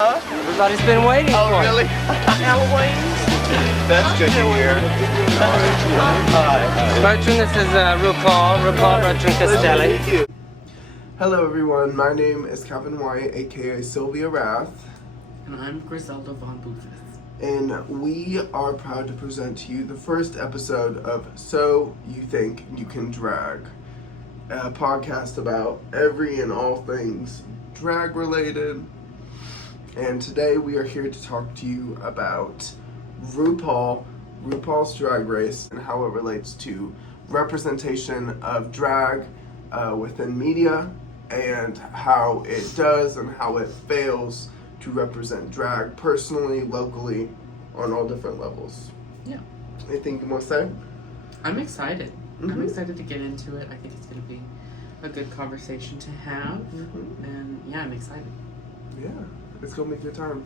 Everybody's been waiting for it. Really? Halloween. That's good to hear. Bertrand, this is Rupaul Bertrand Castelli. Hello everyone, my name is Kevin White, aka Sylvia Rath. And I'm Griselda von Boofus. And we are proud to present to you the first episode of So You Think You Can Drag, a podcast about every and all things drag related. And today we are here to talk to you about RuPaul's Drag Race, and how it relates to representation of drag within media, and how it does and how it fails to represent drag personally, locally, on all different levels. Yeah. Anything you want to say? I'm excited. I'm Mhm. excited to get into it. I think it's going to be a good conversation to have. And yeah, I'm excited. Yeah, it's gonna be a good time.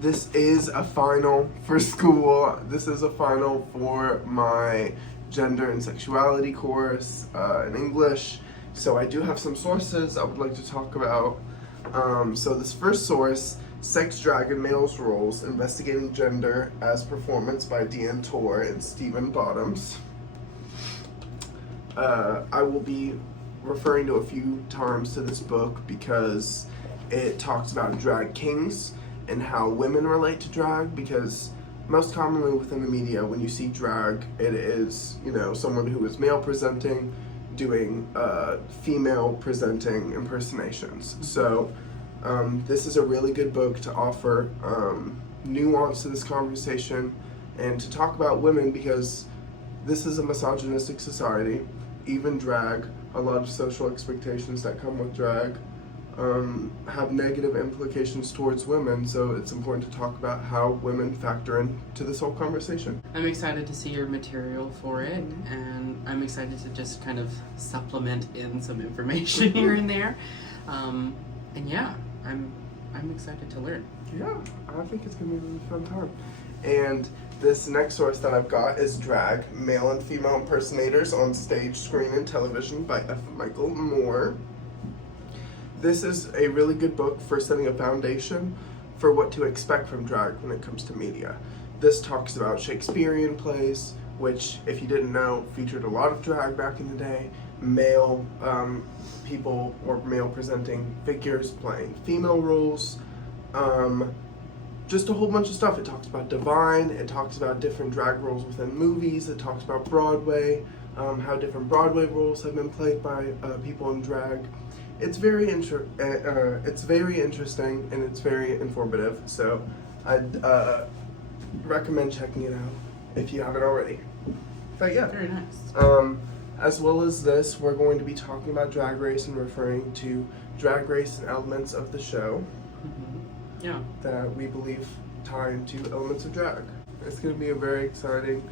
This is a final for school. This is a final for my gender and sexuality course in English. So I do have some sources I would like to talk about. So this first source, Sex, Drag, and Males Roles, Investigating Gender as Performance by Deanne Torr and Stephen Bottoms. I will be referring to a few times to this book because it talks about drag kings and how women relate to drag, because most commonly within the media, when you see drag, it is, someone who is male presenting doing female presenting impersonations. So this is a really good book to offer nuance to this conversation and to talk about women, because this is a misogynistic society. Even drag, a lot of social expectations that come with drag have negative implications towards women, so it's important to talk about how women factor into this whole conversation. I'm excited to see your material for it, and I'm excited to just kind of supplement in some information here and there. And yeah, I'm excited to learn. Yeah, I think it's gonna be a really fun time. And this next source that I've got is Drag, Male and Female Impersonators on Stage, Screen, and Television by F. Michael Moore. This is a really good book for setting a foundation for what to expect from drag when it comes to media. This talks about Shakespearean plays, which, if you didn't know, featured a lot of drag back in the day. Male people or male presenting figures playing female roles. Just a whole bunch of stuff. It talks about Divine, it talks about different drag roles within movies, it talks about Broadway, how different Broadway roles have been played by people in drag. It's very interesting and it's very informative, so I'd recommend checking it out if you haven't already. But yeah. Very nice. As well as this, we're going to be talking about Drag Race and referring to Drag Race and elements of the show Yeah. that we believe tie into elements of drag. It's going to be a very exciting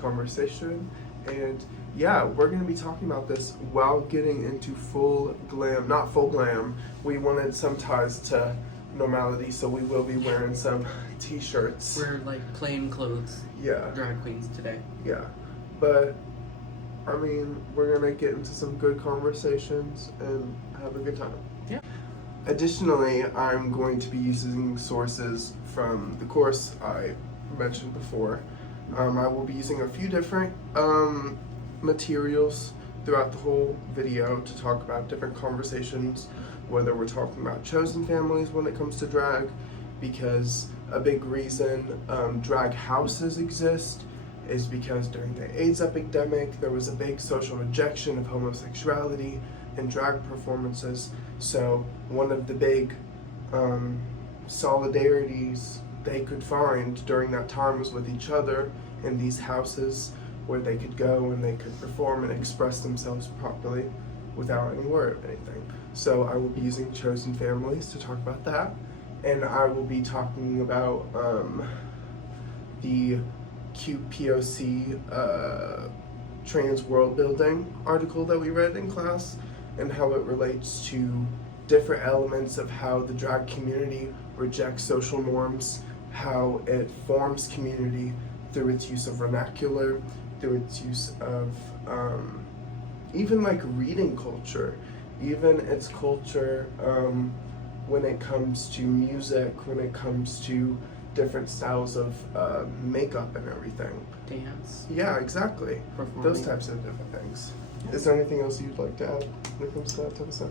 conversation, and yeah, we're going to be talking about this while getting into full glam, not full glam. We wanted some ties to normality, so we will be wearing some t-shirts. We're like plain clothes Yeah, drag queens today. yeah. But, I mean, we're going to get into some good conversations and have a good time. Yeah. Additionally, I'm going to be using sources from the course I mentioned before. I will be using a few different materials throughout the whole video to talk about different conversations, whether we're talking about chosen families when it comes to drag, because a big reason drag houses exist is because during the AIDS epidemic there was a big social rejection of homosexuality in drag performances. So one of the big solidarities they could find during that time was with each other in these houses where they could go and they could perform and express themselves properly without any worry of anything. So I will be using chosen families to talk about that, and I will be talking about the QPOC trans world building article that we read in class, and how it relates to different elements of how the drag community rejects social norms, how it forms community through its use of vernacular, through its use of even like reading culture, even its culture when it comes to music, when it comes to different styles of makeup and everything. Dance. Yeah, exactly. Performing. Those types of different things. Is there anything else you'd like to add when it comes to that type of stuff?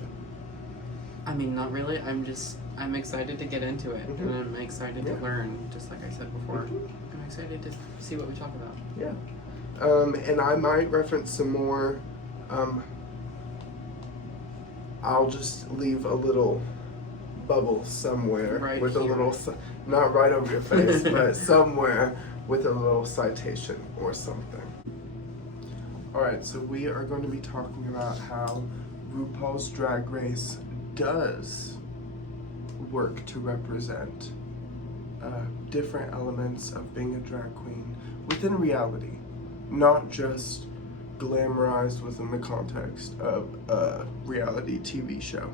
I mean, not really. I'm excited to get into it, Mhm. and I'm excited to learn. Just like I said before, Mhm. I'm excited to see what we talk about. Yeah. And I might reference some more. I'll just leave a little bubble somewhere Right with a here. little, not right over your face, but somewhere with a little citation or something. Alright, so we are going to be talking about how RuPaul's Drag Race does work to represent different elements of being a drag queen within reality, not just glamorized within the context of a reality TV show.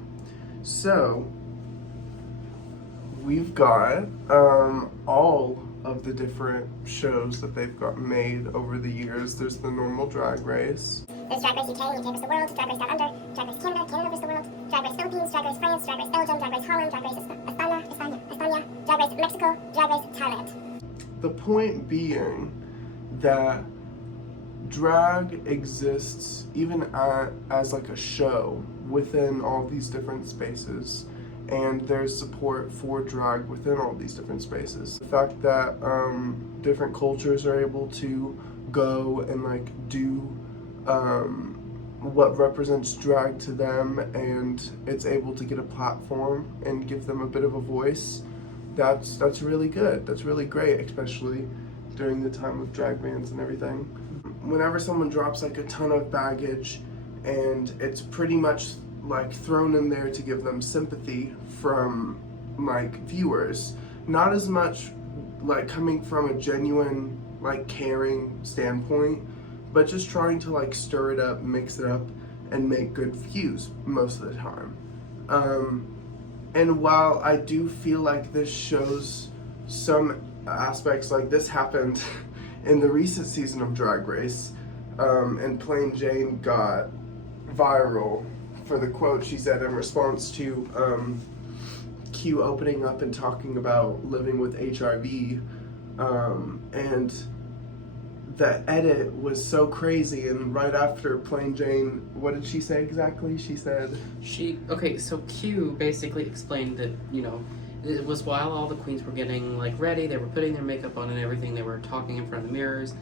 So, we've got all of the different shows that they've got made over the years. There's the normal Drag Race. There's Drag Race UK, UK vs. the World, Drag Race Down Under, Drag Race Canada, Canada vs. the World, Drag Race Philippines, Drag Race France, Drag Race Belgium, Drag Race Holland, Drag Race España, Drag Race Mexico, Drag Race Thailand. The point being that drag exists even as like a show within all these different spaces, and there's support for drag within all these different spaces. The fact that different cultures are able to go and like do what represents drag to them, and it's able to get a platform and give them a bit of a voice, that's really good. That's really great, especially during the time of drag bans and everything. Whenever someone drops like a ton of baggage and it's pretty much like thrown in there to give them sympathy from like viewers, not as much like coming from a genuine like caring standpoint, but just trying to like stir it up, mix it up, and make good views most of the time. And while I do feel like this shows some aspects, like this happened in the recent season of Drag Race, and Plain Jane got viral for the quote she said in response to Q opening up and talking about living with HIV, and the edit was so crazy. And right after Plain Jane, what did she say exactly? She said So Q basically explained that, you know, it was while all the queens were getting like ready, they were putting their makeup on and everything, they were talking in front of the mirrors,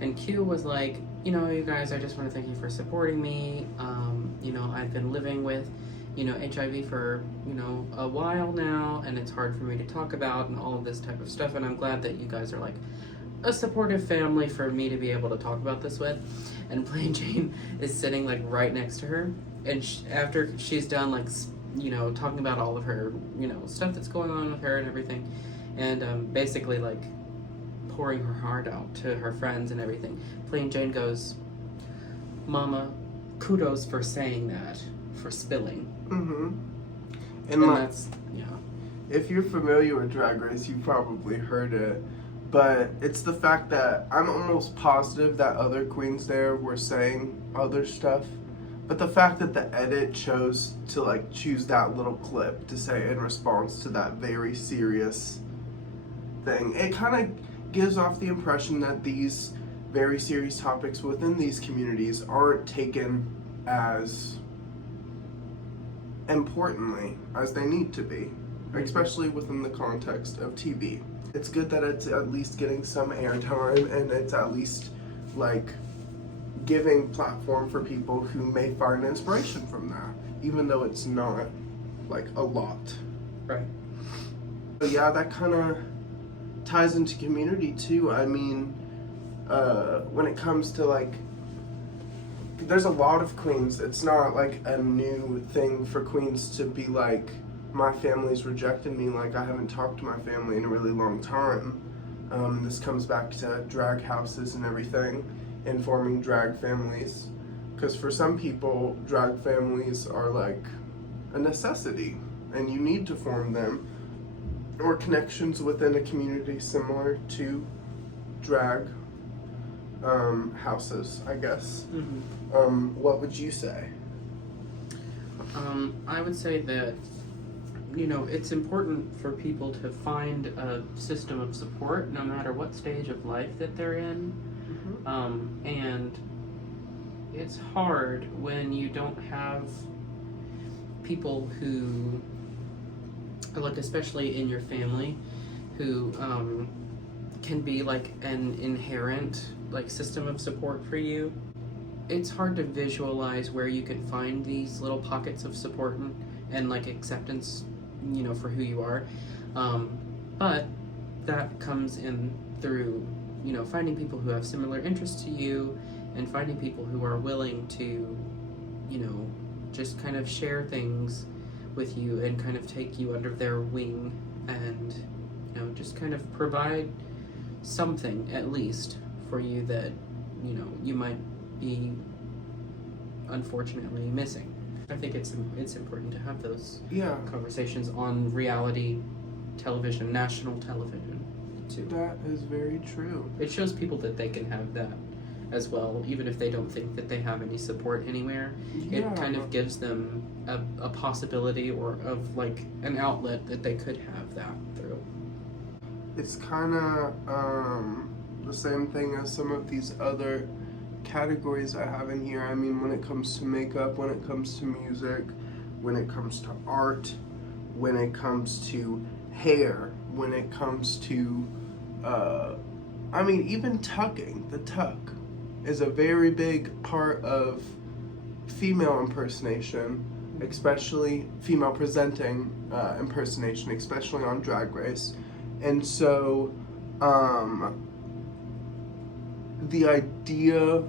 and Q was like, you know, you guys, I just want to thank you for supporting me. You know, I've been living with, you know, HIV for, you know, a while now, and it's hard for me to talk about and all of this type of stuff, and I'm glad that you guys are like a supportive family for me to be able to talk about this with. And Plain Jane is sitting like right next to her, and after she's done like, you know, talking about all of her, you know, stuff that's going on with her and everything, and basically like pouring her heart out to her friends and everything, Plain Jane goes, "Mama, kudos for saying that, for spilling." And like, that's, yeah. if you're familiar with Drag Race, you probably heard it, but it's the fact that I'm almost positive that other queens there were saying other stuff, but the fact that the edit chose to like choose that little clip to say in response to that very serious thing, it kind of gives off the impression that these very serious topics within these communities aren't taken as importantly as they need to be, especially within the context of TV. It's good that it's at least getting some airtime, and it's at least like giving platform for people who may find inspiration from that, even though it's not like a lot. Right. But yeah, that kind of ties into community too. I mean, when it comes to like, there's a lot of queens. It's not like a new thing for queens to be like, my family's rejected me, like I haven't talked to my family in a really long time. This comes back to drag houses and everything, and forming drag families. Because for some people, drag families are like a necessity, and you need to form them, or connections within a community similar to drag houses, I guess. What would you say? I would say that it's important for people to find a system of support no matter what stage of life that they're in. And it's hard when you don't have people who, like, especially in your family, who can be like an inherent like system of support for you. It's hard to visualize where you can find these little pockets of support and like acceptance, for who you are. But that comes in through, finding people who have similar interests to you and finding people who are willing to, just kind of share things with you and kind of take you under their wing and, just kind of provide something at least for you that, you might be unfortunately missing. I think it's important to have those conversations on reality television, national television, too. That is very true. It shows people that they can have that as well, even if they don't think that they have any support anywhere. It kind of gives them a possibility or of like an outlet that they could have that through. It's kind of the same thing as some of these other categories I have in here. I mean, when it comes to makeup, when it comes to music, when it comes to art, when it comes to hair, when it comes to, even tucking, the tuck is a very big part of female impersonation, especially female presenting impersonation, especially on Drag Race. And so, the idea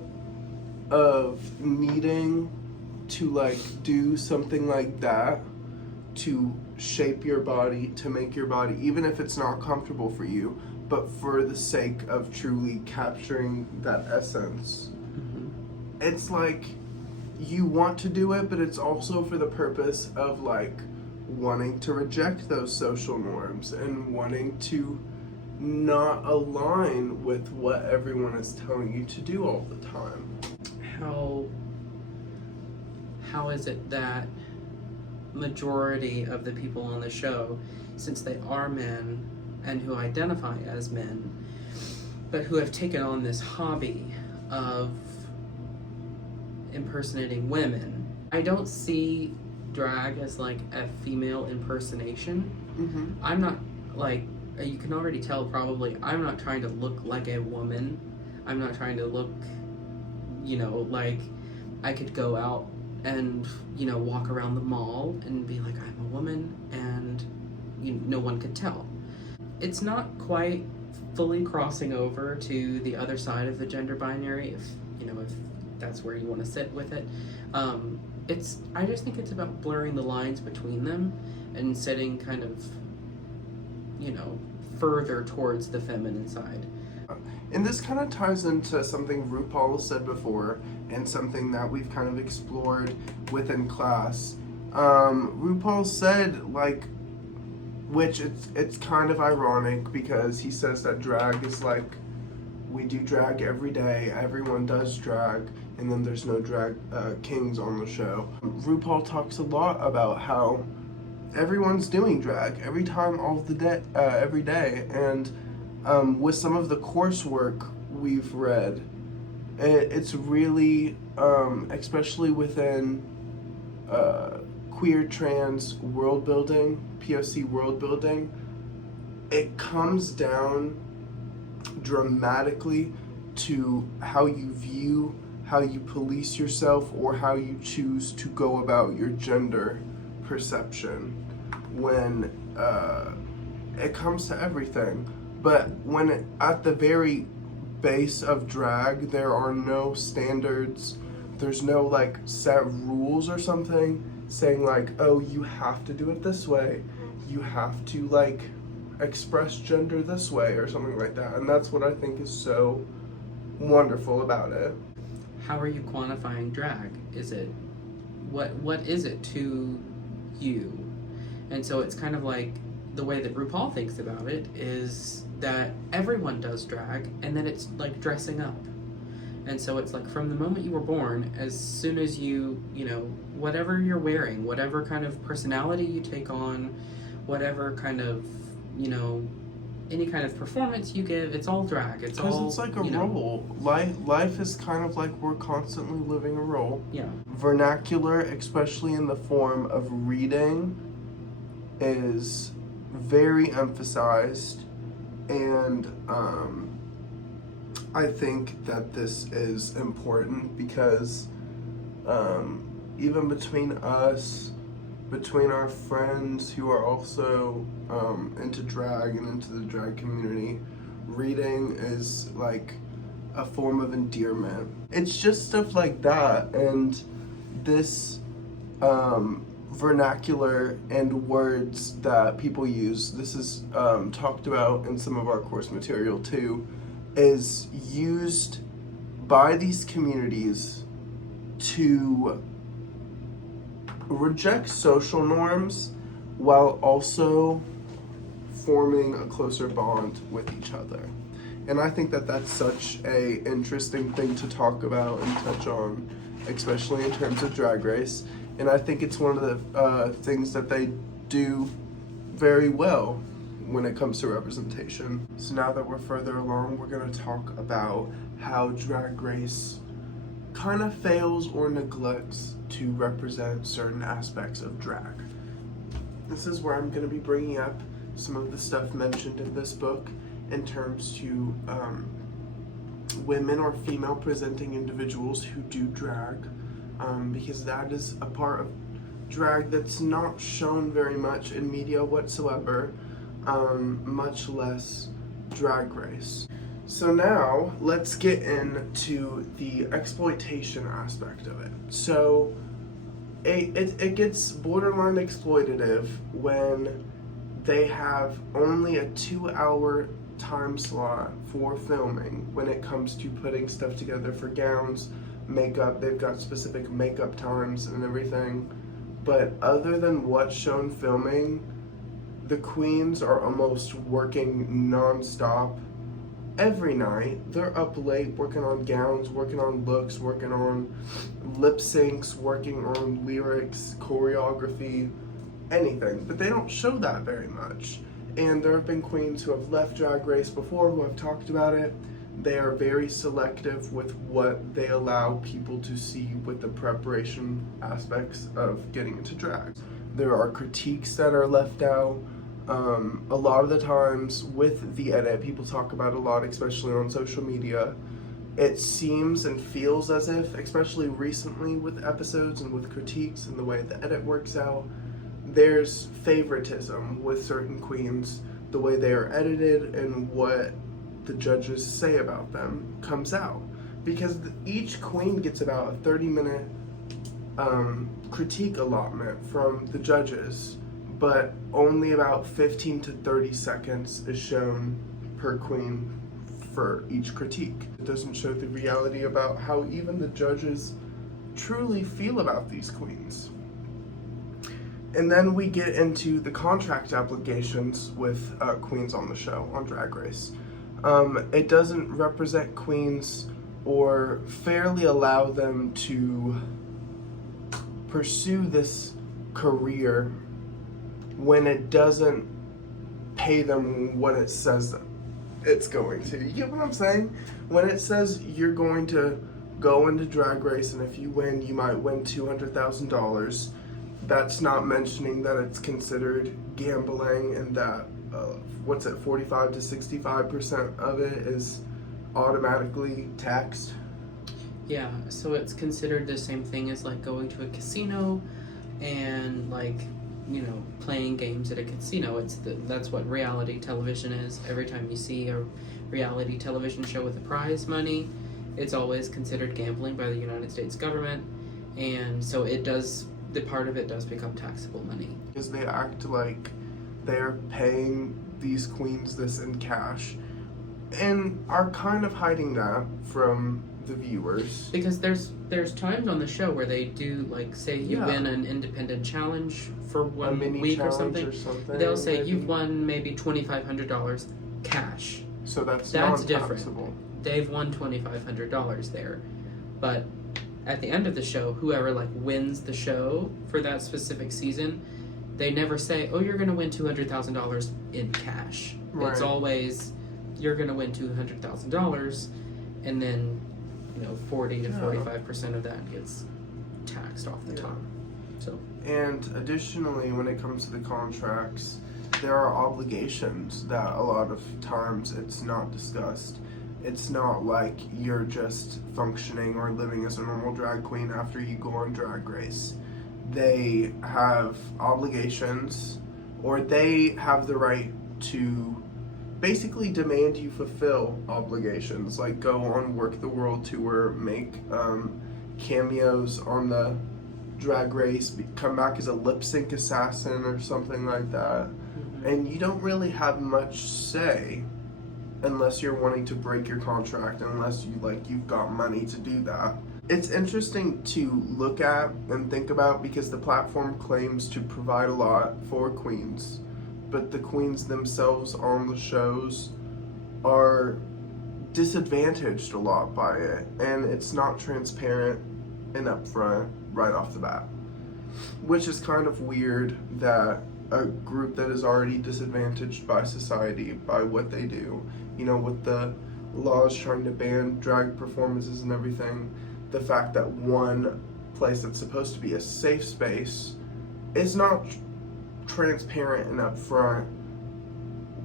of needing to like do something like that to shape your body, to make your body, even if it's not comfortable for you, but for the sake of truly capturing that essence. It's like you want to do it, but it's also for the purpose of like wanting to reject those social norms and wanting to not align with what everyone is telling you to do all the time. How is it that majority of the people on the show, since they are men and who identify as men, but who have taken on this hobby of impersonating women, I don't see drag as like a female impersonation. I'm not like, you can already tell probably, I'm not trying to look like a woman. I'm not trying to look, like I could go out and, walk around the mall and be like, I'm a woman, and no one could tell. It's not quite fully crossing over to the other side of the gender binary, if that's where you want to sit with it. I just think it's about blurring the lines between them and sitting kind of, further towards the feminine side. And this kind of ties into something Rupaul said before and something that we've kind of explored within class. Rupaul said, like, which it's kind of ironic because he says that drag is like, we do drag every day, everyone does drag, and then there's no drag kings on the show. Rupaul talks a lot about how everyone's doing drag every time, every day, and with some of the coursework we've read, it's really, especially within queer trans world building, POC world building, it comes down dramatically to how you view, how you police yourself, or how you choose to go about your gender perception when it comes to everything. But when at the very base of drag, there are no standards, there's no like set rules or something saying like, oh, you have to do it this way, you have to like express gender this way or something like that. And that's what I think is so wonderful about it. How are you quantifying drag? Is it, what is it to you? And so it's kind of like, the way that RuPaul thinks about it is that everyone does drag, and then it's like dressing up. And so it's like from the moment you were born, as soon as you know, whatever you're wearing, whatever kind of personality you take on, whatever kind of, you know, any kind of performance you give, it's all drag. It's all, because it's like a role. Life is kind of like we're constantly living a role. Yeah. Vernacular, especially in the form of reading, is very emphasized, and I think that this is important because even between us, between our friends who are also into drag and into the drag community, reading is like a form of endearment. It's just stuff like that, and this vernacular and words that people use, this is talked about in some of our course material too, is used by these communities to reject social norms while also forming a closer bond with each other. And I think that that's such a interesting thing to talk about and touch on, especially in terms of Drag Race. And I think it's one of the things that they do very well when it comes to representation. So now that we're further along, we're going to talk about how Drag Race kind of fails or neglects to represent certain aspects of drag. This is where I'm going to be bringing up some of the stuff mentioned in this book in terms to women or female presenting individuals who do drag, because that is a part of drag that's not shown very much in media whatsoever, much less Drag Race. So now let's get into the exploitation aspect of it. So it gets borderline exploitative when they have only a 2-hour time slot for filming when it comes to putting stuff together for gowns, makeup. They've got specific makeup times and everything. But other than what's shown filming, the queens are almost working non-stop every night. They're up late working on gowns, working on looks, working on lip syncs, working on lyrics, choreography, anything. But they don't show that very much. And there have been queens who have left Drag Race before who have talked about it. They are very selective with what they allow people to see with the preparation aspects of getting into drag. There are critiques that are left out. A lot of the times with the edit, people talk about a lot, especially on social media. It seems and feels as if, especially recently with episodes and with critiques and the way the edit works out, there's favoritism with certain queens. The way they are edited and what the judges say about them comes out. Because each queen gets about a 30-minute critique allotment from the judges, but only about 15 to 30 seconds is shown per queen for each critique. It doesn't show the reality about how even the judges truly feel about these queens. And then we get into the contract applications with queens on the show, on Drag Race. It doesn't represent queens or fairly allow them to pursue this career when it doesn't pay them what it says that it's going to. You get what I'm saying? When it says you're going to go into Drag Race and if you win, you might win $200,000, that's not mentioning that it's considered gambling and that 45 to 65% of it is automatically taxed. Yeah, so it's considered the same thing as like going to a casino and like, you know, playing games at a casino. That's what reality television is. Every time you see a reality television show with a prize money, it's always considered gambling by the United States government, and so the part of it does become taxable money. Because they act like they're paying these queens this in cash and are kind of hiding that from the viewers. Because there's times on the show where they do, like, say you win an independent challenge for 1 week or something. They'll say maybe you've won maybe $2,500 cash. So that's different. non-taxable. they've won $2,500 there. But at the end of the show, whoever like wins the show for that specific season, they never say, "Oh, you're going to win $200,000 in cash." Right. It's always, "You're going to win $200,000," and then 40 to 45% of that gets taxed off the top. So. And additionally, when it comes to the contracts, there are obligations that a lot of times it's not discussed. It's not like you're just functioning or living as a normal drag queen after you go on Drag Race. They have obligations, or they have the right to basically demand you fulfill obligations, like go on Work the World Tour, make cameos on the Drag Race, come back as a lip sync assassin or something like that. And you don't really have much say unless you're wanting to break your contract, unless you've got money to do that. It's interesting to look at and think about because the platform claims to provide a lot for queens, but the queens themselves on the shows are disadvantaged a lot by it, and it's not transparent and upfront right off the bat, which is kind of weird that a group that is already disadvantaged by society, by what they do, with the laws trying to ban drag performances and everything, the fact that one place that's supposed to be a safe space is not transparent and upfront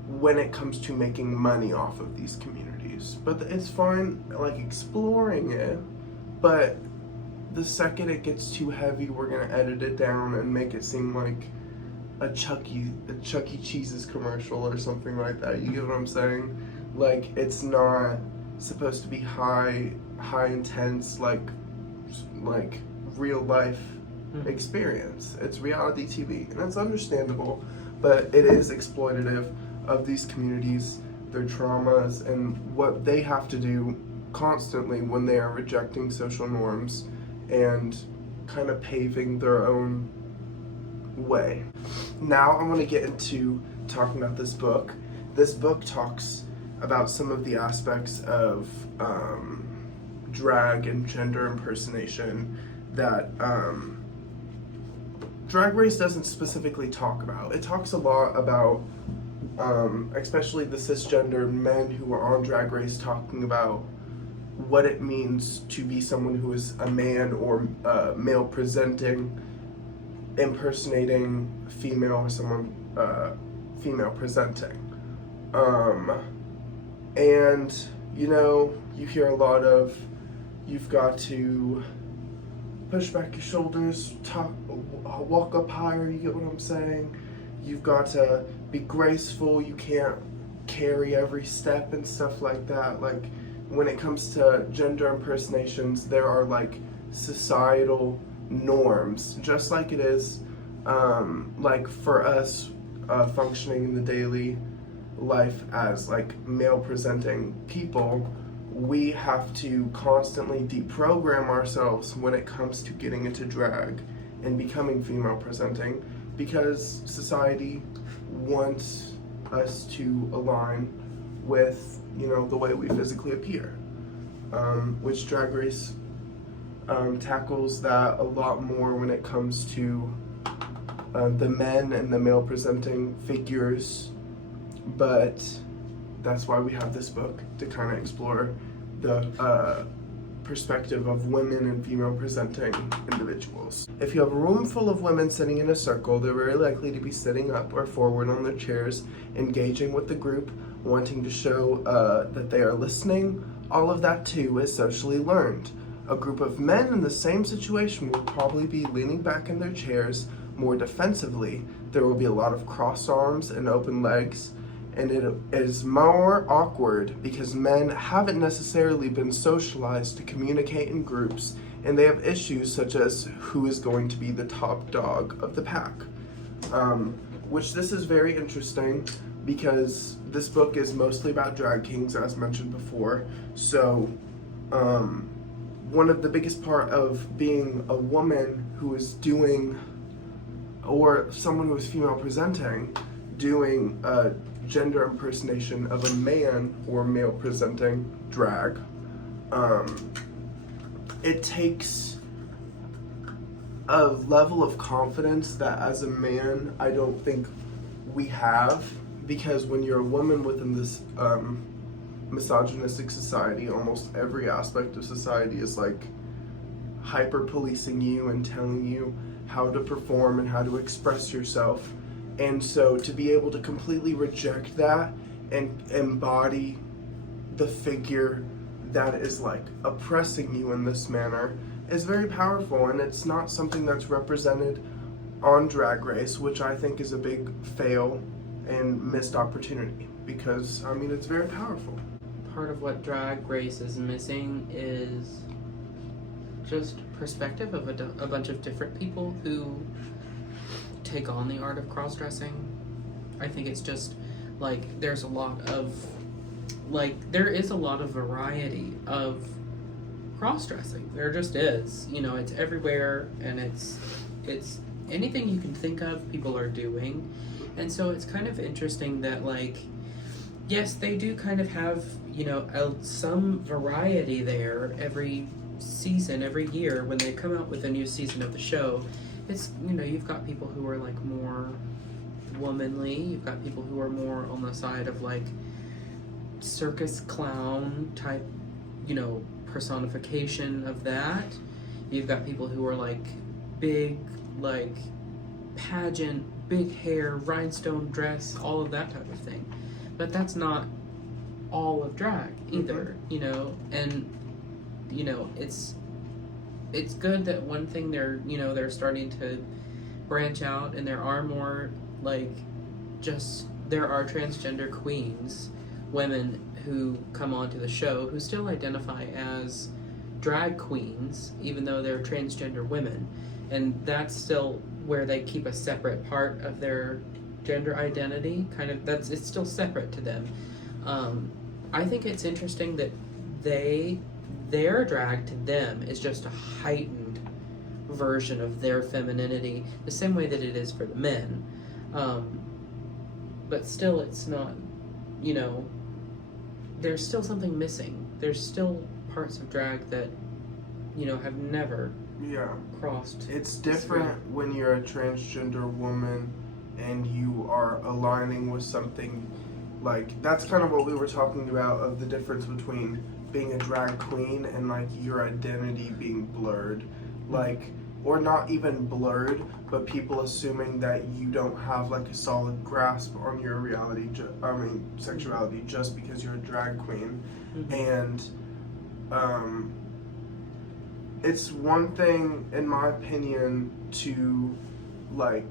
when it comes to making money off of these communities. But it's fine, exploring it, but the second it gets too heavy, we're gonna edit it down and make it seem like a Chuck E. Cheese's commercial or something like that. You get what I'm saying? It's not supposed to be high intense, like real life experience. It's reality TV, and that's understandable, but it is exploitative of these communities, their traumas, and what they have to do constantly when they are rejecting social norms and kind of paving their own way. Now I want to get into talking about this book. This book talks about some of the aspects of drag and gender impersonation that Drag Race doesn't specifically talk about. It talks a lot about especially the cisgender men who are on Drag Race, talking about what it means to be someone who is a man or male presenting, impersonating female, or someone female presenting. And you hear a lot of, you've got to push back your shoulders, walk up higher, you get what I'm saying? You've got to be graceful, you can't carry every step and stuff like that. When it comes to gender impersonations, there are societal norms, just like it is for us functioning in the daily life as male presenting people. We have to constantly deprogram ourselves when it comes to getting into drag and becoming female presenting, because society wants us to align with the way we physically appear, which Drag Race tackles that a lot more when it comes to the men and the male presenting figures. But that's why we have this book, to kind of explore the perspective of women and female presenting individuals. If you have a room full of women sitting in a circle, they're very likely to be sitting up or forward on their chairs, engaging with the group, wanting to show that they are listening. All of that too is socially learned. A group of men in the same situation will probably be leaning back in their chairs more defensively. There will be a lot of crossed arms and open legs, and it is more awkward because men haven't necessarily been socialized to communicate in groups, and they have issues such as who is going to be the top dog of the pack. Which this is very interesting because this book is mostly about drag kings, as mentioned before. So one of the biggest part of being a woman who is doing, or someone who is female presenting, doing gender impersonation of a man or male presenting drag, it takes a level of confidence that as a man I don't think we have, because when you're a woman within this misogynistic society, almost every aspect of society is like hyper policing you and telling you how to perform and how to express yourself. And so to be able to completely reject that and embody the figure that is like oppressing you in this manner is very powerful, and it's not something that's represented on Drag Race, which I think is a big fail and missed opportunity, because I mean it's very powerful. Part of what Drag Race is missing is just perspective of a bunch of different people who take on the art of cross-dressing. I think it's just like there is a lot of variety of cross-dressing. There just is. You know, it's everywhere, and it's anything you can think of, people are doing. And so it's kind of interesting that, like, yes, they do kind of have, you know, some variety there every season, every year when they come out with a new season of the show. It's, you know, you've got people who are like more womanly, you've got people who are more on the side of like circus clown type, you know, personification of that. You've got people who are like big, like pageant, big hair, rhinestone dress, all of that type of thing. But that's not all of drag either, you know. And you know, it's good that one thing they're starting to branch out, and there are more like there are transgender queens, women who come onto the show who still identify as drag queens even though they're transgender women, and that's still where they keep a separate part of their gender identity, kind of. It's still separate to them. I think it's interesting that their drag to them is just a heightened version of their femininity, the same way that it is for the men. But still, it's not, you know, there's still something missing. There's still parts of drag that, you know, have never crossed. It's different when you're a transgender woman and you are aligning with something like, that's kind of what we were talking about, of the difference between being a drag queen and like your identity being blurred, like, or not even blurred, but people assuming that you don't have like a solid grasp on your sexuality just because you're a drag queen. And it's one thing, in my opinion, to like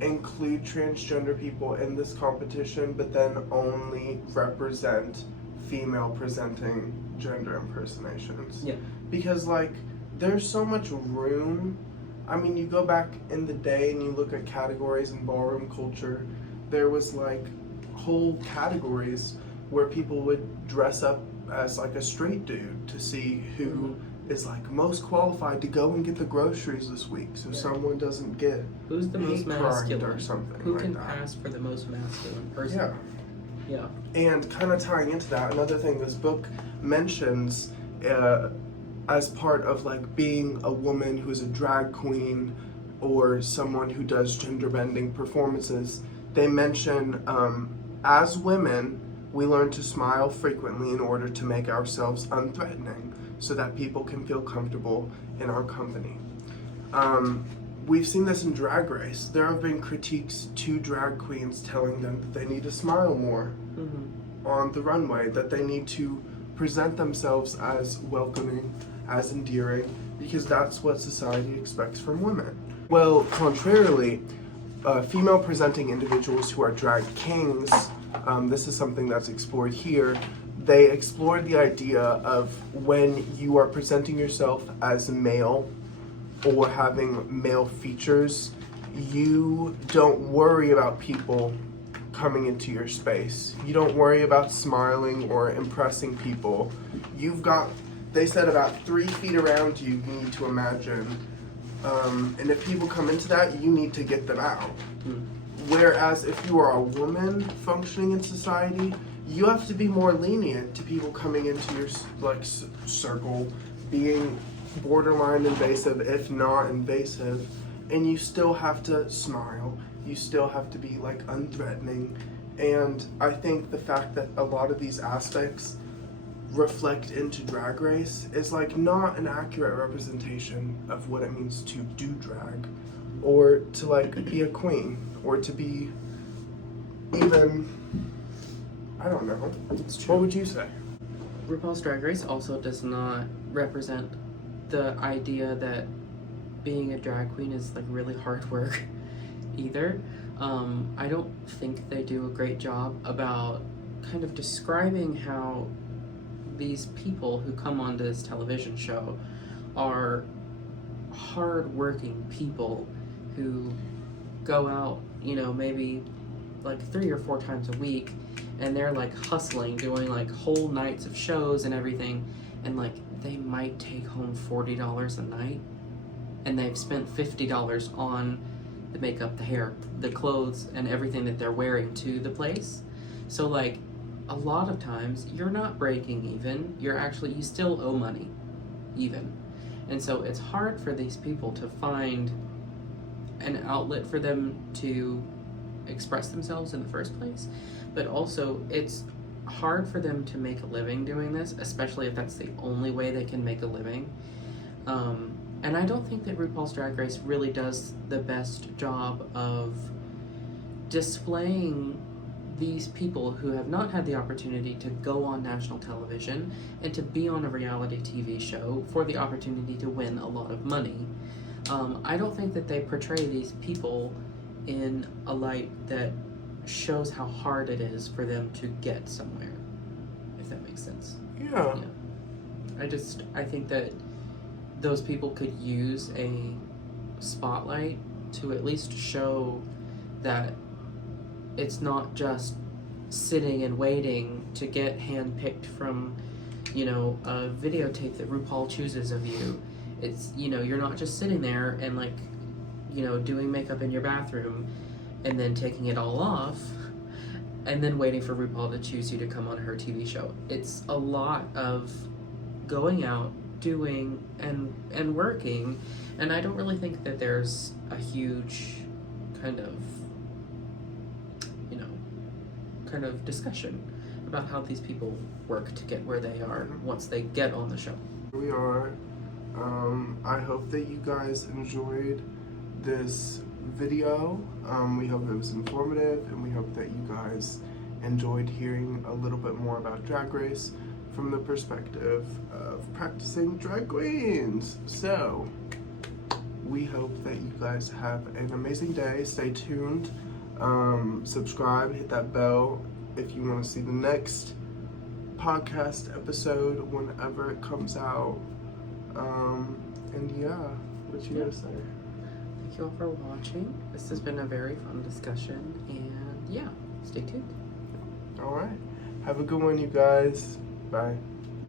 include transgender people in this competition, but then only represent female presenting gender impersonations. Yeah. Because like there's so much room. I mean, you go back in the day and you look at categories in ballroom culture, there was like whole categories where people would dress up as like a straight dude to see who is like most qualified to go and get the groceries this week, so someone doesn't get who's the most masculine or something. Who like can that. pass for the most masculine person? Yeah. And kind of tying into that, another thing this book mentions as part of like being a woman who's a drag queen or someone who does gender bending performances, they mention as women we learn to smile frequently in order to make ourselves unthreatening so that people can feel comfortable in our company. We've seen this in Drag Race. There have been critiques to drag queens telling them that they need to smile more on the runway, that they need to present themselves as welcoming, as endearing, because that's what society expects from women. Well, contrarily, female presenting individuals who are drag kings, this is something that's explored here, they explored the idea of when you are presenting yourself as male or having male features, you don't worry about people coming into your space. You don't worry about smiling or impressing people. You've got, they said, about 3 feet around you need to imagine. And if people come into that, you need to get them out. Whereas if you are a woman functioning in society, you have to be more lenient to people coming into your circle, being borderline invasive, if not invasive, and you still have to smile. You still have to be like unthreatening. And I think the fact that a lot of these aspects reflect into Drag Race is like not an accurate representation of what it means to do drag, or to like be a queen, or to be even, I don't know. What would you say? RuPaul's Drag Race also does not represent the idea that being a drag queen is like really hard work either. I don't think they do a great job about kind of describing how these people who come onto this television show are hard-working people who go out, you know, maybe like 3 or 4 times a week, and they're like hustling, doing like whole nights of shows and everything, and like they might take home $40 a night, and they've spent $50 on the makeup, the hair, the clothes, and everything that they're wearing to the place. So like a lot of times you're not breaking even, you still owe money even. And so it's hard for these people to find an outlet for them to express themselves in the first place, but also it's hard for them to make a living doing this, especially if that's the only way they can make a living. And I don't think that RuPaul's Drag Race really does the best job of displaying these people who have not had the opportunity to go on national television and to be on a reality TV show for the opportunity to win a lot of money. I don't think that they portray these people in a light that shows how hard it is for them to get somewhere, if that makes sense. Yeah. I think that those people could use a spotlight to at least show that it's not just sitting and waiting to get handpicked from, you know, a videotape that RuPaul chooses of you. It's, you know, you're not just sitting there and like, you know, doing makeup in your bathroom and then taking it all off and then waiting for RuPaul to choose you to come on her TV show. It's a lot of going out, doing, and working, and I don't really think that there's a huge kind of, you know, kind of discussion about how these people work to get where they are once they get on the show. Here we are. I hope that you guys enjoyed this video. We hope it was informative, and we hope that you guys enjoyed hearing a little bit more about Drag Race from the perspective of practicing drag queens. So, we hope that you guys have an amazing day. Stay tuned. Subscribe, hit that bell if you want to see the next podcast episode whenever it comes out. And yeah, what you gotta say? Thank you all for watching. This has been a very fun discussion, and yeah, stay tuned. Alright. Have a good one, you guys. Bye.